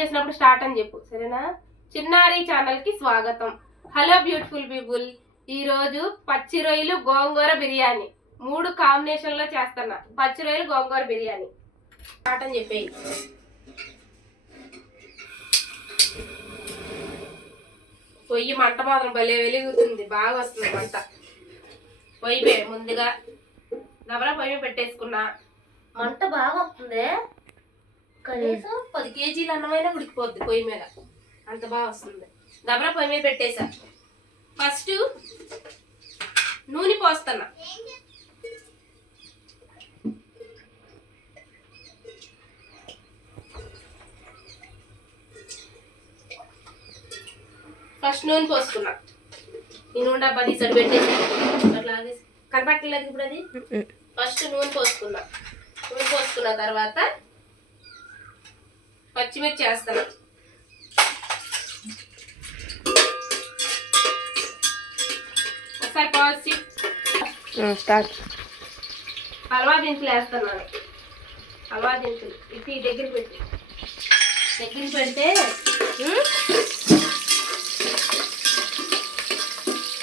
చేసినప్పుడు స్టార్ట్ అని చెప్పు సరేనా? చిన్నారి ఛానల్కి స్వాగతం. హలో బ్యూటిఫుల్ పీపుల్ ఈరోజు పచ్చి రొయ్యలు గోంగూర బిర్యానీ. మూడు కాంబినేషన్లో చేస్తున్నా. పచ్చి రొయ్యలు గోంగూర బిర్యానీ. స్టార్ట్ అని చెప్పేయి. పొయ్యి మంట మాత్రం భలే వెలుగుతుంది బాగా వస్తుంది మంట. పొయ్యి ముందుగా. దబరా పొయ్యి పెట్టేసుకున్నా. మంట బాగా వస్తుంది? కనీసం పది కేజీలు అన్నమైనా ఉడికిపోద్ది పొయ్యి మీద. అంత బాగా వస్తుంది. దబరా పొయ్యి మీద పెట్టేసా. ఫస్ట్ నూనె పోస్తున్నా. ఫస్ట్ నూనె పోసుకున్నా ఈ నూనె డబ్బా తీసాడు పెట్టేసి. అట్లా కనపట్టలేదు ఇప్పుడు అది? ఫస్ట్ నూనె పోసుకున్నా నూనె పోసుకున్న తర్వాత పచ్చిమిర్చి వేస్తాను. ఒకసారి స్టార్ట్. హల్వా దినుసులు వేస్తున్నాను హల్వా దినుసులు ఇది దగ్గర పెట్టి. దగ్గర పెడితే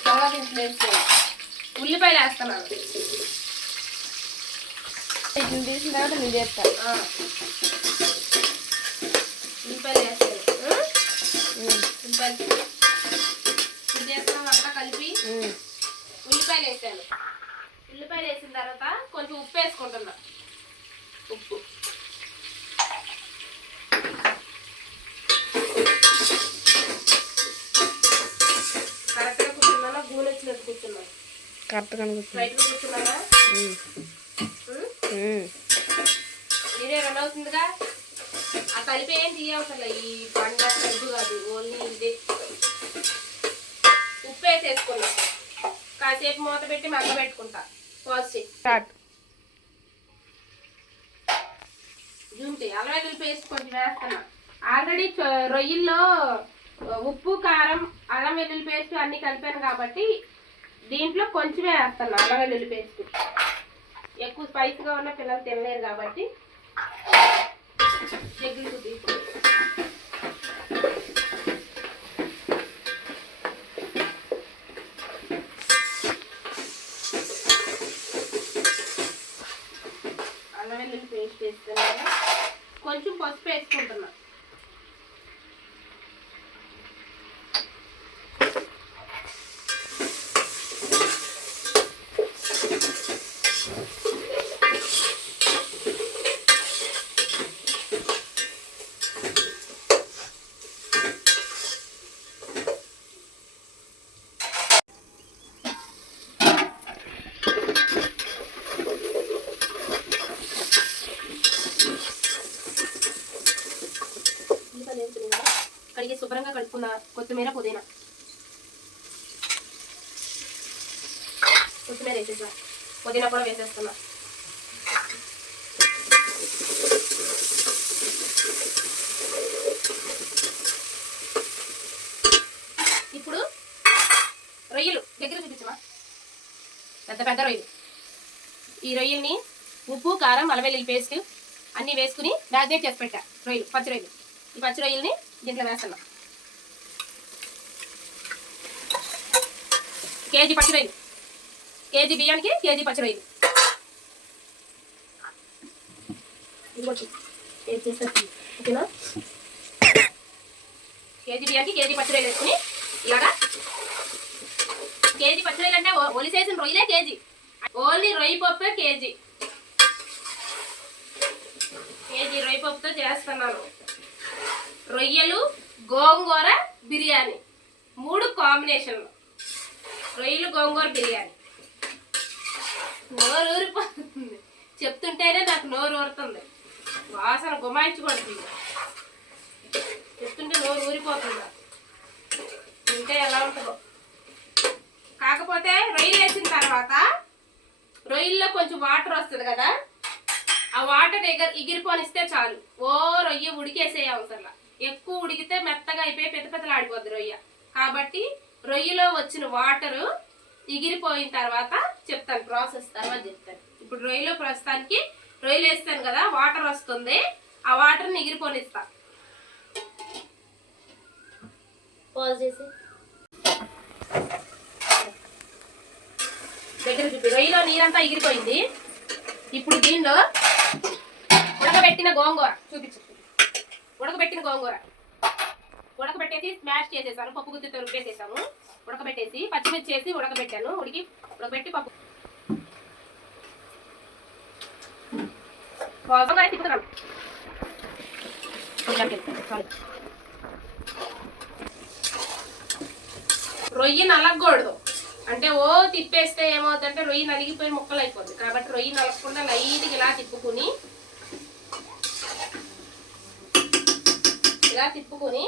హల్వా దినుసులు వేస్తాను ఉల్లిపాయలు వేస్తున్నాను తీసిన తర్వాత నేను చేస్తా. ఆ. ఉల్లిపాయలు వేస్తాను ఉల్లిపాయలు ఇది వేస్తాం అంతా కలిపి ఉల్లిపాయలు వేసాను ఉల్లిపాయలు వేసిన తర్వాత కొంచెం ఉప్పు వేసుకుంటున్నా ఉప్పు కరెక్ట్గా కూర్చున్నానా గూనె వచ్చినట్టు కూర్చున్నాను కరెక్ట్గా కూర్చున్నానా? మీరే రన్ అవుతుందిగా? ఆ కలిపి ఏం తీయవసరం ఈ పండ కలిపి కాదు ఓన్లీ ఇది. ఉప్పు వేసేసుకున్నా. కాసేపు మూత పెట్టి మగ్గ పెట్టుకుంటా. Positive start. జూంటి అల్లం పేస్ట్ కొంచెం వేస్తున్నా. ఆల్రెడీ రొయ్యల్లో ఉప్పు కారం అల్లం వెల్లుల్లి పేస్ట్ అన్ని కలిపాను కాబట్టి దీంట్లో కొంచెమే వేస్తున్నా అల్లం వెల్లుల్లి పేస్ట్. ఎక్కువ స్పైస్గా ఉన్న పిల్లలు తినలేరు కాబట్టి. అల్లం వెల్లుల్లి పేస్ట్ వేస్తున్నాను కొంచెం పసుపు వేసుకుంటున్నా you వేసుకున్నా కడిగి శుభ్రంగా కలుపుకున్న కొత్తిమీర పుదీనా. కొత్తిమీర వేసేసా. పుదీనా కూడా వేసేస్తున్నా. ఇప్పుడు రొయ్యలు దగ్గర చూపించమా? పెద్ద పెద్ద రొయ్యలు. ఈ రొయ్యల్ని ఉప్పు కారం అలవెల్లి పేస్ట్ అన్నీ వేసుకుని మ్యాగ్నేట్ చేసి పెట్టా రొయ్యలు పచ్చి రొయ్యలు. ఈ పచ్చి రొయ్యల్ని దీంట్లో వేస్తున్నా. కేజీ పచ్చి కేజీ బియ్యానికి కేజీ పచ్చిరొయ్యలు కేజీ ఓకేనా? కేజీ బియ్యానికి కేజీ పచ్చి వేసుకుని ఇవాడ కేజీ పచ్చి అంటే ఒలిసేసిన రొయ్యలే కేజీ. ఓన్లీ రొయ్యి పప్పే కేజీ. కేజీ రొయ్యి పప్పుతో చేస్తున్నాను. రొయ్యలు గోంగూర బిర్యానీ. మూడు కాంబినేషన్లు. రొయ్యలు గోంగూర బిర్యానీ. నోరు ఊరిపోతుంది చెప్తుంటేనే నాకు నోరు ఊరుతుంది వాసన గుమాయించుకుంటుంది చెప్తుంటే నోరు ఊరిపోతుంది తింటే ఎలా ఉంటుందో. కాకపోతే రొయ్యలు వేసిన తర్వాత రొయ్యల్లో కొంచెం వాటర్ వస్తుంది కదా ఆ వాటర్ ఎగర్ ఎగిరిపోనిస్తే చాలు. ఓ రొయ్య ఉడికేసేయ అవసరం ఎక్కువ ఉడికితే మెత్తగా అయిపోయి పెద్ద పెద్దలు ఆడిపోద్ది రొయ్య. కాబట్టి రొయ్యలో వచ్చిన వాటరు ఎగిరిపోయిన తర్వాత చెప్తాను ప్రాసెస్ తర్వాత చెప్తాను. ఇప్పుడు రొయ్యలో ప్రస్తుతానికి రొయ్యలు వేస్తాను కదా వాటర్ వస్తుంది. ఆ వాటర్ని ఎగిరిపోనిస్తా పాజ్ చేసి. దగ్గర చూపి రొయ్యలో నీరంతా ఎగిరిపోయింది ఇప్పుడు దీనిలో ఉడకబెట్టిన గోంగూర చూపించు. ఉడకబెట్టిన గోంగూర. ఉడకబెట్టేసి స్మాష్ చేసేసాను పప్పు గుత్తితో రుబ్బేసేసాము. ఉడకబెట్టేసి పచ్చిమిర్చి చేసి ఉడకబెట్టాను. ఉడికి ఉడకబెట్టి పప్పు గోంగూర తిప్పుతున్నాను. రొయ్యి నలగకూడదు. అంటే ఓ తిప్పేస్తే ఏమవుతుందంటే రొయ్యి నలిగిపోయి ముక్కలు అయిపోద్ది. కాబట్టి రొయ్యి నలగకుండా లైట్గా ఇలా తిప్పుకుని ఇలా తిప్పుకుని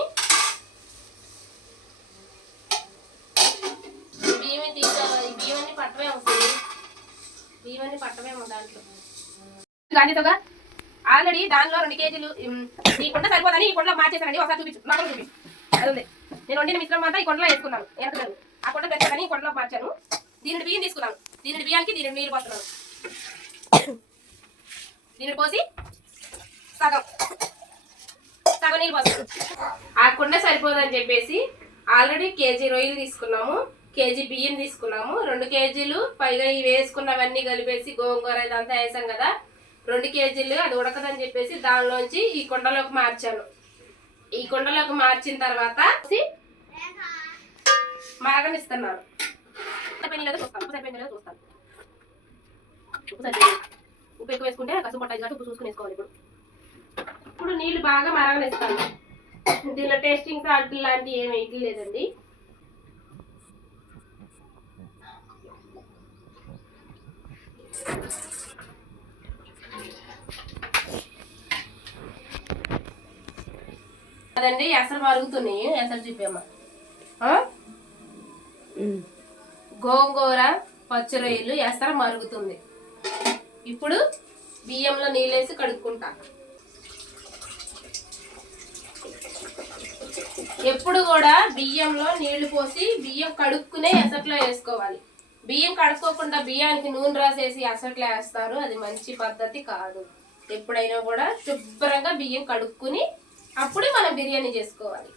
ఈ బియ్యం తీసుకోవాలి ఈ బియ్యాన్ని పట్టమే పట్టమేమో దాంట్లో. గాంధీతోగా ఆల్రెడీ దానిలో రెండు కేజీలు ఈ కుండ సరిపోదని ఈ కుండలో మార్చేసానండి ఒకసారి చూపించు. నాకు చూపించు. అది ఉంది. నేను వండిన మిశ్రమం అంతా ఈ కుండలో వేసుకున్నాను. వెనకలేదు ఆ కుండ పెద్దదని ఈ కుండలో మార్చాను. దీనిని బియ్యం తీసుకున్నాను. దీనిని బియ్యానికి దీనిని నీళ్ళు పోస్తున్నాను. దీనిని పోసి సగం. సగం నీళ్ళు పోస్తున్నాను. ఆ కుండ సరిపోదని చెప్పేసి ఆల్రెడీ కేజీ రొయ్యలు తీసుకున్నాము. కేజీ బియ్యం తీసుకున్నాము. రెండు కేజీలు పైగా ఇవి వేసుకున్నవన్నీ కలిపేసి గోంగూర ఇదంతా వేసాం కదా. రెండు కేజీలు అది ఉడకదని చెప్పేసి దానిలోంచి ఈ కుండలోకి మార్చాను. ఈ కుండలోకి మార్చిన తర్వాత మరగనిస్తున్నాను. చూస్తాను ఉప్పు ఎక్కువ వేసుకుంటే కసు పట్టాయి కాబట్టి ఉప్పు చూసుకుని వేసుకోవాలి ఇప్పుడు. ఇప్పుడు నీళ్ళు బాగా మరగనిస్తాను. దీనిలో టేస్టింగ్ సాల్ట్ లాంటివి ఏమి వేయట్లేదండి అదండి ఎసరు మరుగుతున్నాయి. ఎసరు చూపేమ్మా గోంగూర పచ్చి రొయ్యలు ఎసరు మరుగుతుంది. ఇప్పుడు బియ్యంలో నీళ్ళేసి కడుక్కుంటా. ఎప్పుడు కూడా బియ్యంలో నీళ్ళు పోసి బియ్యం కడుక్కునే ఎసట్లో వేసుకోవాలి. బియ్యం కడుక్కోకుండా బియ్యానికి నూనె రాసేసి ఎసట్లో వేస్తారు. అది మంచి పద్ధతి కాదు. ఎప్పుడైనా కూడా శుభ్రంగా బియ్యం కడుక్కుని అప్పుడు మనం బిర్యానీ చేసుకోవాలి.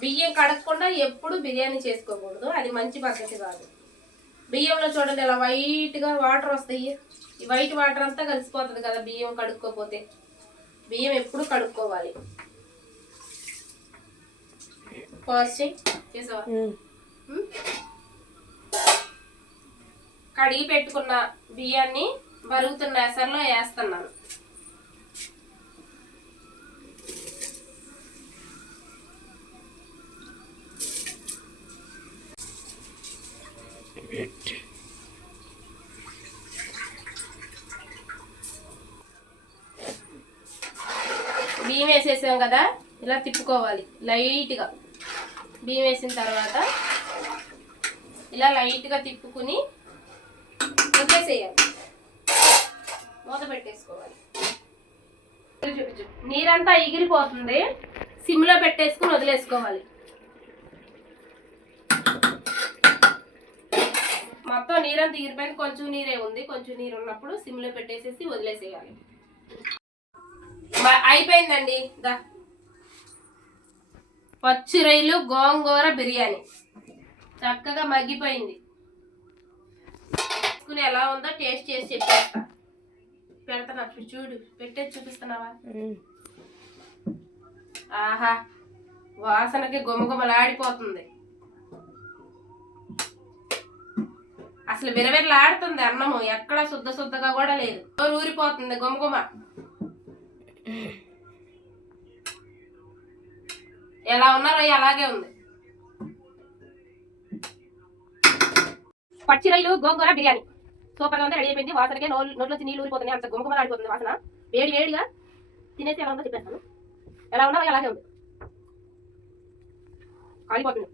బియ్యం కడగకుండా ఎప్పుడు బిర్యానీ చేసుకోకూడదు. అది మంచి పద్ధతి కాదు. బియ్యంలో చూడండి ఇలా వైట్గా వాటర్ వస్తాయి. ఈ వైట్ వాటర్ అంతా కలిసిపోతుంది కదా బియ్యం కడుక్కోపోతే. బియ్యం ఎప్పుడు కడుక్కోవాలి? పాజ్ చేయి. చేసావా? కడిగి పెట్టుకున్న బియ్యాన్ని బరుగుతున్న ఎసర్లో వేస్తున్నాను. బియ్యం వేసేసాం కదా ఇలా తిప్పుకోవాలి లైట్గా. బియ్యం వేసిన తర్వాత ఇలా లైట్గా తిప్పుకుని వదిలేసేయాలి. మూత పెట్టేసుకోవాలి. చూపించు నీరంతా ఎగిరిపోతుంది. సిమ్లో పెట్టేసుకుని వదిలేసుకోవాలి. మొత్తం నీరంతా ఎగిరిపోయిన కొంచెం నీరే ఉంది. కొంచెం నీరు ఉన్నప్పుడు సిమ్లో పెట్టేసేసి వదిలేసేయాలి. అయిపోయిందండి. దా. పచ్చి రొయ్యలు గోంగూర బిర్యానీ. చక్కగా మగ్గిపోయింది. తీసుకుని ఎలా ఉందో టేస్ట్ చేసి చెప్పేస్తా పెడతా చూ- చూడు. పెట్టేసి చూపిస్తున్నావా? ఆహా వాసనకి గుమగుమలాడిపోతుంది. అసలు విరవిరలాడుతుంది అన్నము. ఎక్కడ శుద్ధ శుద్ధగా కూడా లేదు. ఊరిపోతుంది గుమగుమ. ఎలా ఉన్నారో అలాగే ఉంది. పచ్చి రైలు గోంగూర బిర్యానీ. సూపర్గా ఉంది రెడీ అయిపోయింది. వాసనకే నోరు నోట్లోంచి నీళ్ళు ఊరిపోతున్నాయి. అంత గుమగుమలు ఆడిపోతుంది వాసన. వేడి వేడిగా తినేసి ఎలా ఉందో చెప్పేస్తాను. ఎలా ఉన్నారో అలాగే ఉంది. కాలిపోతుంది.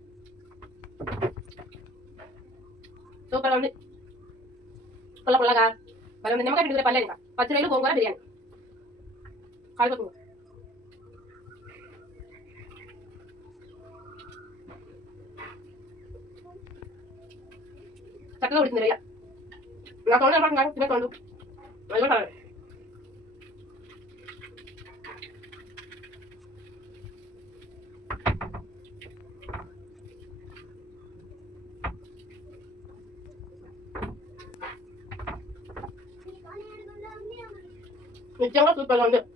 సూపర్గా ఉంది. పుల్ల పుల్లగా. మరి ఉంది. నిమ్మకాయ పిండి పల్లె ఇంకా. పచ్చి రైలు గోంగూర బిర్యానీ. కాలిపోతుంది. చక్కగా ఉడుతుంది రయ్య. Nga tole bak nga, nga tole. Ayo tole. Jangan lupa like,